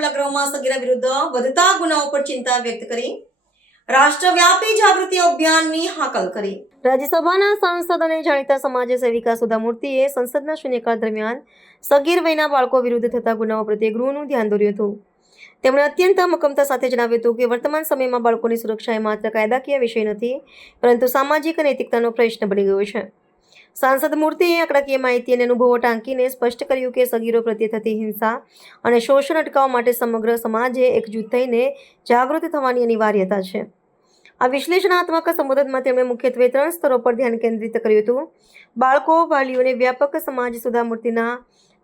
ઉપલા ગૃહમાં સગીરા વિરુદ્ધ વધતા ગુનાઓ પર ચિંતા વ્યક્ત કરી રાષ્ટ્રવ્યાપી જાગૃતિ અભિયાનની હાકલ કરી. રાજ્યસભાના સાંસદ અને જાણીતા સમાજ સેવિકા સુધા મૂર્તિએ સંસદના શૂન્યકાળ દરમિયાન સગીર વયના બાળકો વિરુદ્ધ થતા ગુનાઓ પ્રત્યે ગૃહનું ધ્યાન દોર્યું હતું. તેમણે અત્યંત મક્કમતા સાથે જણાવ્યું હતું કે વર્તમાન સમયમાં બાળકોની સુરક્ષા એ માત્ર કાયદાકીય વિષય નથી, પરંતુ સામાજિક નૈતિકતાનો પ્રશ્ન બની ગયો છે. સાંસદ મૂર્તિએ આંકડાકીય માહિતી અને અનુભવો ટાંકીને સ્પષ્ટ કર્યું કે સગીરો પ્રત્યે થતી હિંસા અને શોષણ અટકાવવા માટે સમગ્ર સમાજે એકજૂથ થઈને જાગૃત થવાની અનિવાર્યતા છે. આ વિશ્લેષણાત્મક સંબોધનમાં તેમણે મુખ્યત્વે 3 સ્તરો પર ધ્યાન કેન્દ્રિત કર્યું હતું. બાળકો, વાલીઓ અને વ્યાપક સમાજ. સુધા મૂર્તિના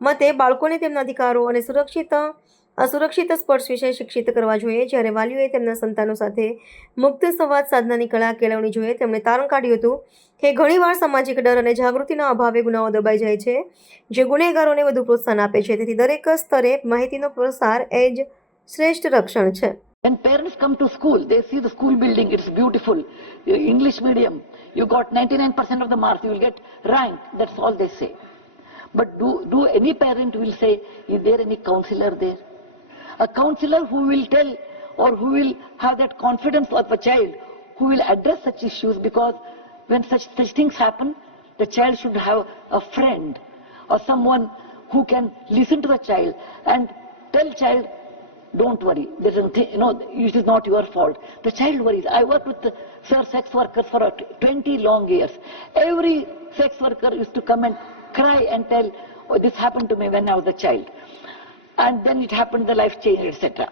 મતે બાળકોને તેમના અધિકારો અને અસુરક્ષિત સ્પર્શ વિશે શિક્ષિત કરવા જોઈએ, જ્યારે વાલીઓએ તેમના સંતાનો સાથે મુક્ત સંવાદ સાધનાની કળા કેળવણી જોઈએ. તેમણે તારણ કાઢ્યું હતું કે ઘણીવાર સામાજિક ડર અને જાગૃતિના અભાવે ગુનાઓ દબાઈ જાય છે, જે ગુનેગારોને વધુ પ્રોત્સાહન આપે છે. તેથી દરેક સ્તરે માહિતીનો પ્રસાર એ જ શ્રેષ્ઠ રક્ષણ છે. When parents come to school, they see the school building, it's beautiful. English medium, you got 99% of the marks, you will get rank, that's all they say. But do any parent will say, is there any counselor there? A counselor who will tell or who will have that confidence of a child, who will address such issues, because when such things happen, the child should have a friend or someone who can listen to the child and tell child, don't worry, there's it is not your fault. The child worries. I worked with sex workers for 20 long years. Every sex worker used to come and cry and tell, oh, this happened to me when I was a child. And then it happened, the life changed, etc.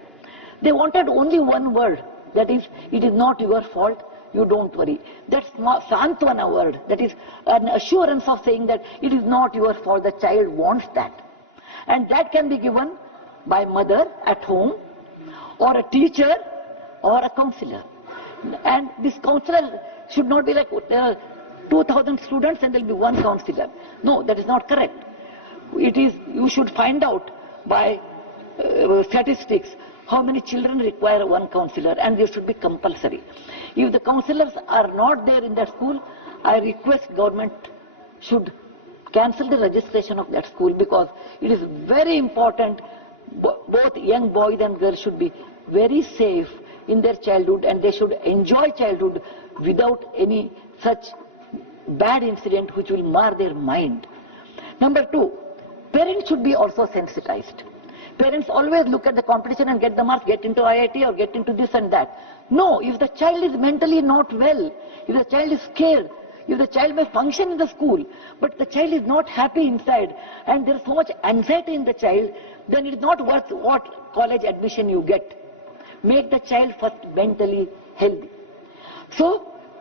They wanted only one word, that is, it is not your fault, you don't worry. That's Santvana word, that is an assurance of saying that it is not your fault, the child wants that. And that can be given by mother at home, or a teacher, or a counselor. And this counselor should not be like 2,000 students and there will be one counselor. No, that is not correct. It is, you should find out by statistics how many children require one counselor, and this should be compulsory. If the counselors are not there in that school, I request government should cancel the registration of that school, because it is very important. Both young boys and girls should be very safe in their childhood, and they should enjoy childhood without any such bad incident which will mar their mind. Number 2, parents should be also sensitized. Parents always look at the competition and get the marks, get into IIT or get into this and that. No, if the child is mentally not well, if the child is scared, if the child may function in the school, but the child is not happy inside and there is so much anxiety in the child, then it is not worth what college admission you get. Make the child first mentally healthy. So,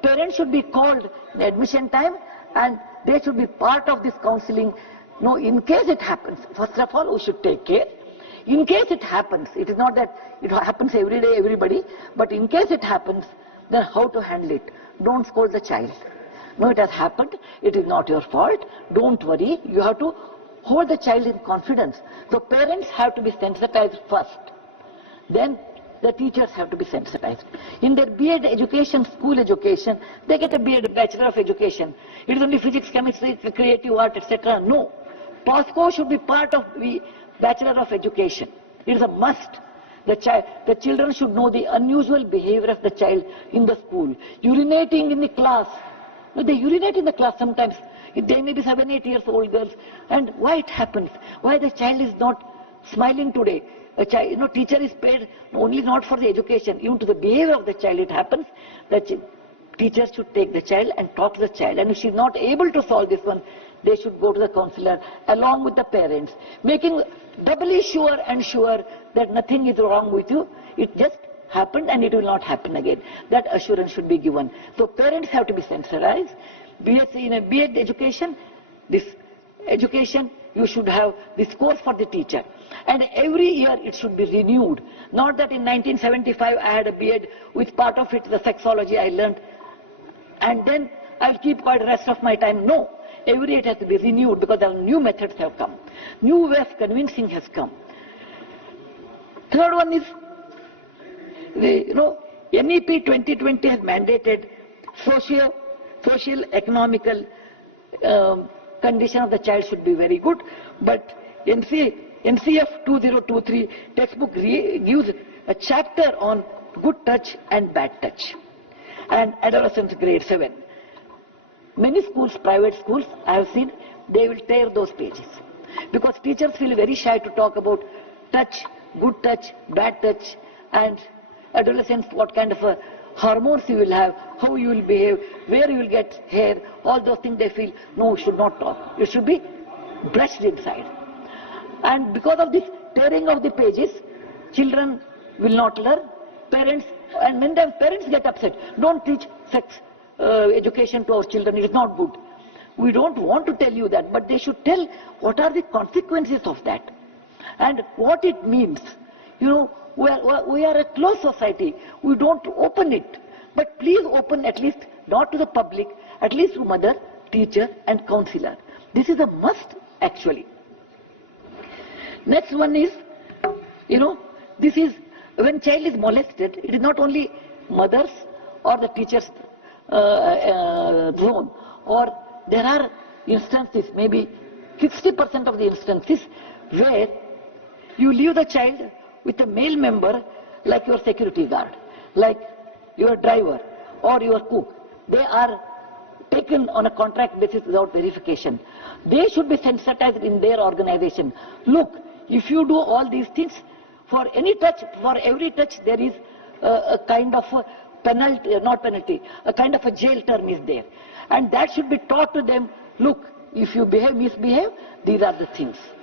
parents should be called in admission time and they should be part of this counseling. No, in case it happens, first of all, we should take care. In case it happens, it is not that it happens every day, everybody, but in case it happens, then how to handle it. Don't scold the child. No, it has happened, it is not your fault, don't worry, you have to hold the child in confidence. So parents have to be sensitized first. Then the teachers have to be sensitized. In their B.Ed education, school education, they get a B.Ed, Bachelor of Education. It is only physics, chemistry, creative art, etc. No. POSCO should be part of the Bachelor of Education. It is a must. The children should know the unusual behavior of the child in the school. Urinating in the class. No, they urinate in the class sometimes. They may be 7, 8 years old girls. And why it happens? Why the child is not smiling today? A child, teacher is paid only not for the education, even to the behavior of the child it happens. The teachers should take the child and talk to the child. And if she is not able to solve this one, they should go to the counselor along with the parents, making doubly sure and sure that nothing is wrong with you. It just happened and it will not happen again. That assurance should be given. So parents have to be sensitized. In a B.Ed education, this education, you should have this course for the teacher. And every year it should be renewed. Not that in 1975 I had a B.Ed with part of it, the sexology I learned, and then I'll keep quiet the rest of my time. No. Every year it has to be renewed because there are new methods have come. New way of convincing has come. Third one is, NEP 2020 has mandated social, economical condition of the child should be very good. But NCF 2023 textbook gives a chapter on good touch and bad touch. And adolescents grade 7. Many schools, private schools, I have seen, they will tear those pages. Because teachers feel very shy to talk about touch, good touch, bad touch, and adolescents, what kind of hormones you will have, how you will behave, where you will get hair, all those things they feel, no, you should not talk. You should be brushed inside. And because of this tearing of the pages, children will not learn. Parents, and many times parents get upset. Don't teach sex education to our children, it is not good. We don't want to tell you that, but they should tell what are the consequences of that and what it means. You know, we are a closed society. We don't open it. But please open at least, not to the public, at least to mother, teacher and counselor. This is a must actually. Next one is, you know, this is when child is molested, it is not only mother's or the teacher's zone, or there are instances, maybe 60% of the instances, where you leave the child with a male member like your security guard, like your driver or your cook. They are taken on a contract basis without verification. They should be sensitized in their organization. Look, if you do all these things, for any touch, for every touch there is a kind of a penalty, not penalty, a kind of a jail term is there. And that should be taught to them. Look, if you misbehave, these are the things.